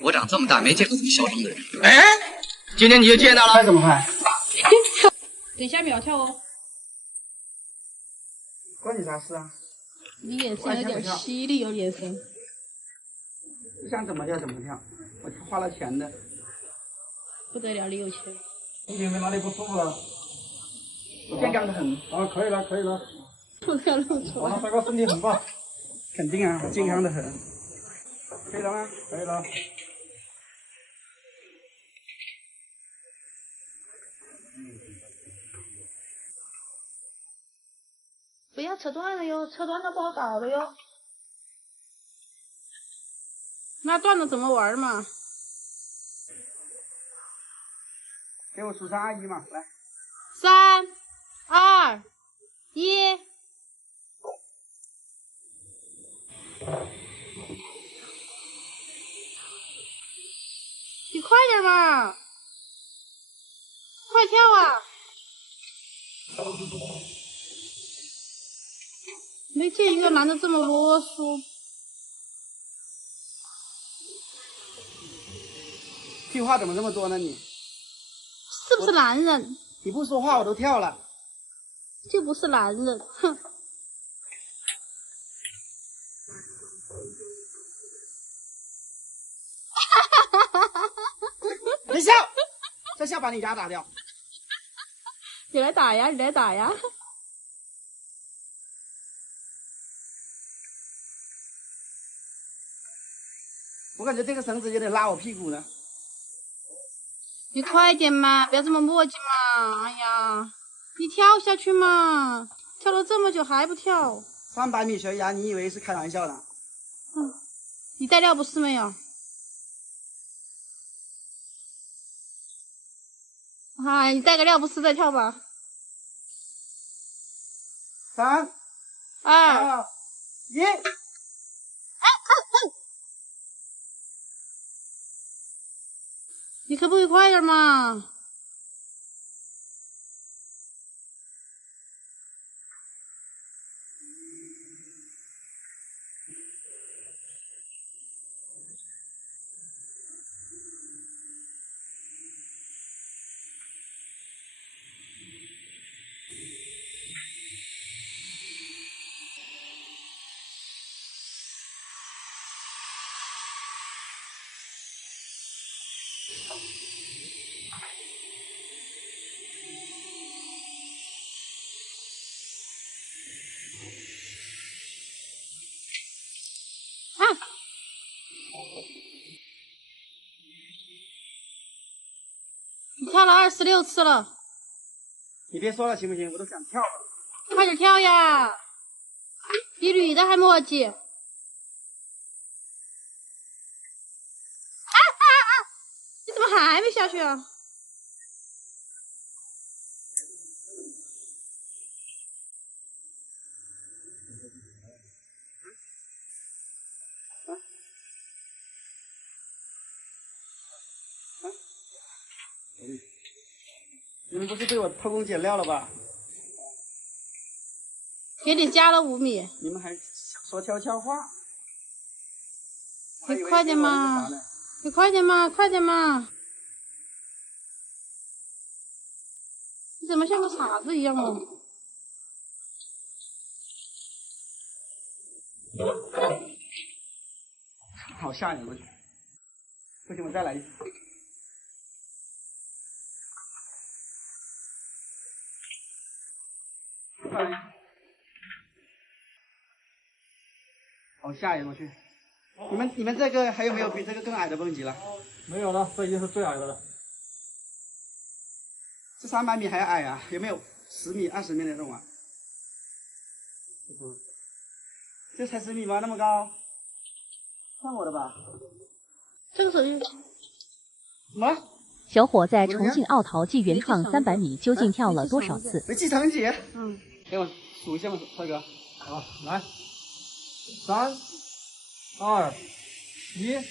我长这么大没见过这么嚣张的人。哎，今天你就见到了，快怎么快？等一下苗条哦。关你啥事啊？你眼神有点犀利哦，眼神。你想怎么跳怎么跳，我花了钱的。不得了，你有钱。你有没有哪里不舒服了？健康的很。啊，可以了，可以了。不得了，露出来。大哥身体很棒。肯定啊，健康的很。可以了吗？可以了。不要扯断了哟，扯断了不好搞的哟。那断了怎么玩嘛？给我数3、2、1嘛，来。3、2、1。你快点嘛！快跳啊！没见一个男的这么啰嗦。屁话怎么这么多呢你？是不是男人？你不说话我都跳了。就不是男人，哼！别笑，再笑把你牙打掉。你来打呀，你来打呀！我感觉这个绳子有点拉我屁股了。你快点嘛，不要这么磨叽嘛！哎呀，你跳下去嘛！跳了这么久还不跳？300米悬崖，你以为是开玩笑的？你带尿不湿没有？啊，你带个尿不湿再跳吧。3、2、1。你可不可以快点嘛？你跳了26次了。你别说了行不行？我都想跳了。快点跳呀！比女的还磨叽。你怎么还没下去啊？你们不是对我偷工减料了吧？给你加了5米。你们还说悄悄话？你快点嘛！你快点嘛！快点嘛！你怎么像个傻子一样哦？好吓人！我去，不行，我再来一次。好吓人！我去，你们这个还有没有比这个更矮的蹦极了？没有了，这已经是最矮的了。这300米还矮啊？有没有10米、20米那种啊？这才10米吗？那么高？骗我的吧？这个手机什么？小伙在重庆奥陶纪原创300米究竟跳了多少次？没记成绩。给我数一下嘛，帅哥。好，来，3、2、1。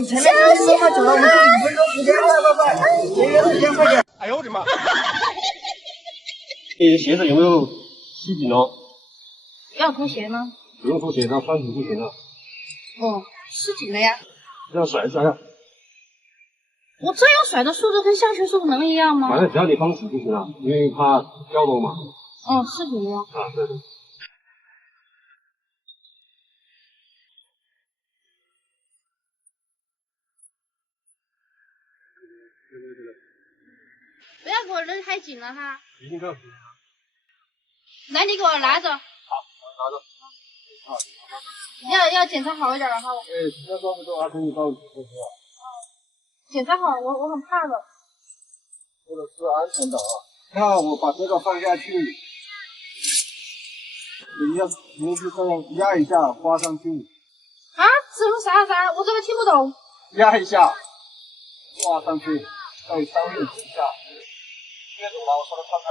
你前面时间太久了，我们就5分钟时间，快，节约时间，快点！哎呦我的妈！你鞋子有没有系紧哦？要脱鞋吗？不用脱鞋，那穿紧就行了。哦，是紧的呀。这样甩一甩呀。我这样甩的速度跟下去速度能一样吗？反正只要你放紧就行了，因为怕掉落嘛。哦，是紧的呀。啊，对对。不要给我扔太紧了哈。一定不要紧。来，你给我拿着。好，我拿着。要检查好一点的哈。那装不装？还可以帮我检查。检查好，我很怕的。这个是安全的啊。那我把这个放下去，你就这样压一下，挂上去。啊？什么啥？我这个听不懂。压一下，挂上去，在上面几下。听得懂吗？我说的快点。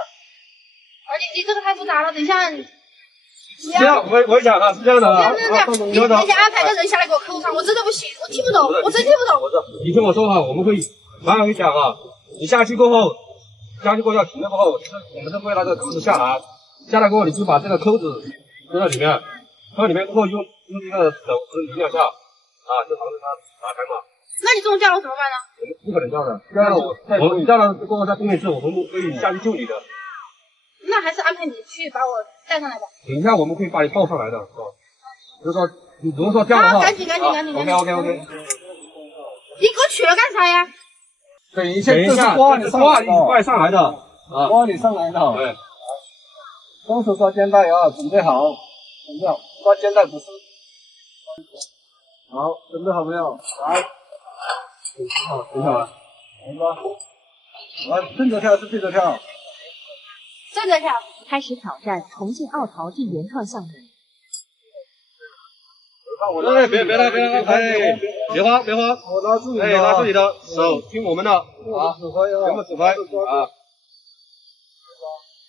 你这个太复杂了，等一下。这样，我讲啊，是这样的啊。你等一下安排个人下来给我扣上，我真的不行，我听不懂，我真听不懂。你听我说哈，我们会马上会讲啊。你下去过后要停了过后，我们就会那个扣子下来，下来过后你就把这个扣子扔到里面，放里面过后用这个手指拧两下，啊，就防止它打开嘛。那你这种掉了怎么办呢？我们不可能掉的，掉了你掉了过后再动一次，我们可以下去救你的。那还是安排你去把我带上来吧。等一下我们可以把你抱上来的，是吧？就是说你如果说掉的话，赶紧。OK。你给我取了干啥呀？等一下，这是挂你上来的啊，挂你上来的。对。双手抓肩带啊，准备好，抓肩带不是。好，准备好没有？来，好，等好了，来吧。来，正着跳是对着跳？正着跳。开始挑战重庆奥陶纪原创项目。对，别来，别慌，我拉住你的，拉住你的手，听我们的啊，全部指挥啊。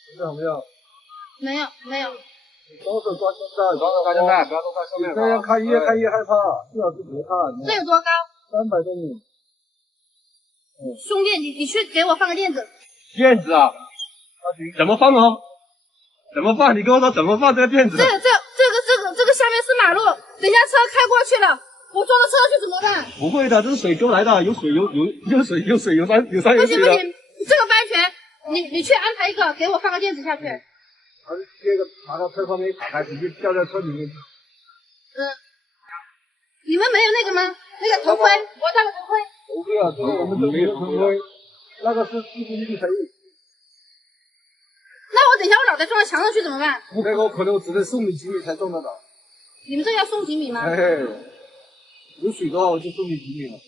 准备好没有？没有。双手抓肩带，不要动在上面。这样看越害怕，最好是别看。这有多高？300多米。兄弟，你去给我放个垫子。垫子啊？怎么放哦？怎么放？你跟我说怎么放这个垫子？这个下面是马路，等一下车开过去了，我坐到车去怎么办？不会的，这是水沟来的，有水有山有水的。不行，这个不安全，你去安排一个，给我放个垫子下去。这个拿到车上面打开，直接掉在车里面。你们没有那个吗？那个头盔，我戴了头盔。头盔啊，这个我们这没有头盔，那个是自动力赔。那我等一下我脑袋撞到墙上去怎么办？那个我可能只能送你几米才撞得到。你们这要送几米吗？有水的话我就送你几米了。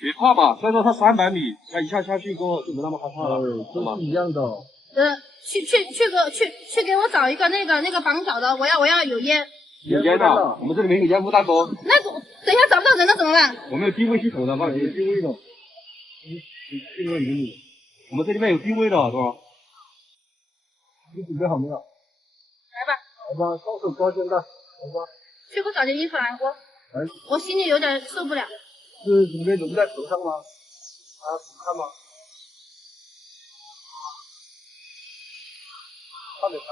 别怕嘛，虽然说它300米，它一下去过后就没那么害怕了，都是一样的。去给我找一个那个绑脚的，我要有烟。有烟的，我们这里面有烟雾弹不？那等一下找不到人了怎么办？我们有定位系统的，帮你定位的。定位给你，我们这里面有定位的，是吧？你准备好没有？来吧，双手抓肩带，来吧。去给我找件衣服来，我心里有点受不了。是准备融在头上吗？看吗？看得到。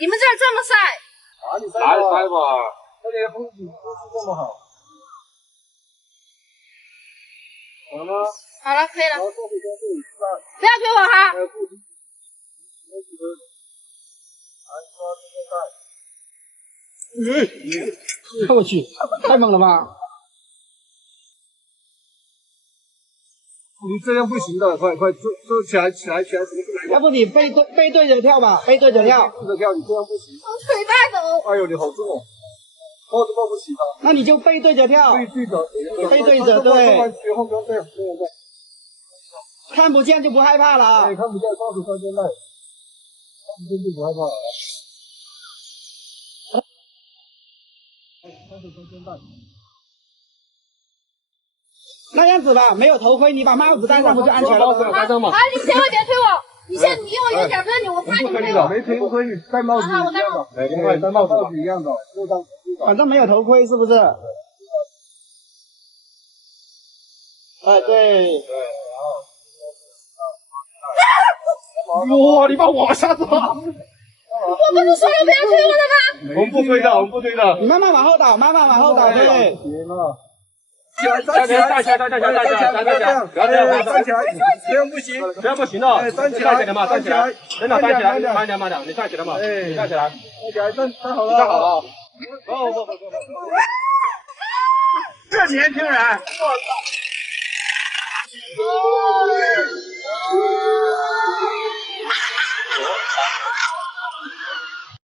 你们这儿这么晒？哪里晒吧？这里风景不是这么好。好了吗？好了，可以了。不要推我哈。我去，太猛了吧！你这样不行的，快坐起来，什么事来？要不你背对着跳吧，背对着跳。背着跳，你这样不行。我腿带抖。哎呦，你好重哦，抱都抱不起的。那你就背对着跳。背对着，对。别慌，不要这样，看不见就不害怕了啊！看不见，双手抓肩带，看不见就不害怕了。双手抓肩带。那样子吧，没有头盔，你把帽子戴上不就安全了吗？啊，你千万别推我！你离我远点，不然我怕你推我。没推不推，你戴帽子一样的。戴帽子一样的，就当晚上没有头盔是不是？哎，对。哇，你把我吓死了！我不是说了不要推我的吗？我们不推的，我们不推的。你慢慢往后倒，慢慢往后倒，对。站起来，站起来，站起来，站起来，站起来，不要这样，不要这样，站起来，这样不行，这样不行的，站起来嘛，站起来，真的站起来，慢点，慢点，你站起来嘛，你站起来，站起来，站好了，站好了，不，这年轻人。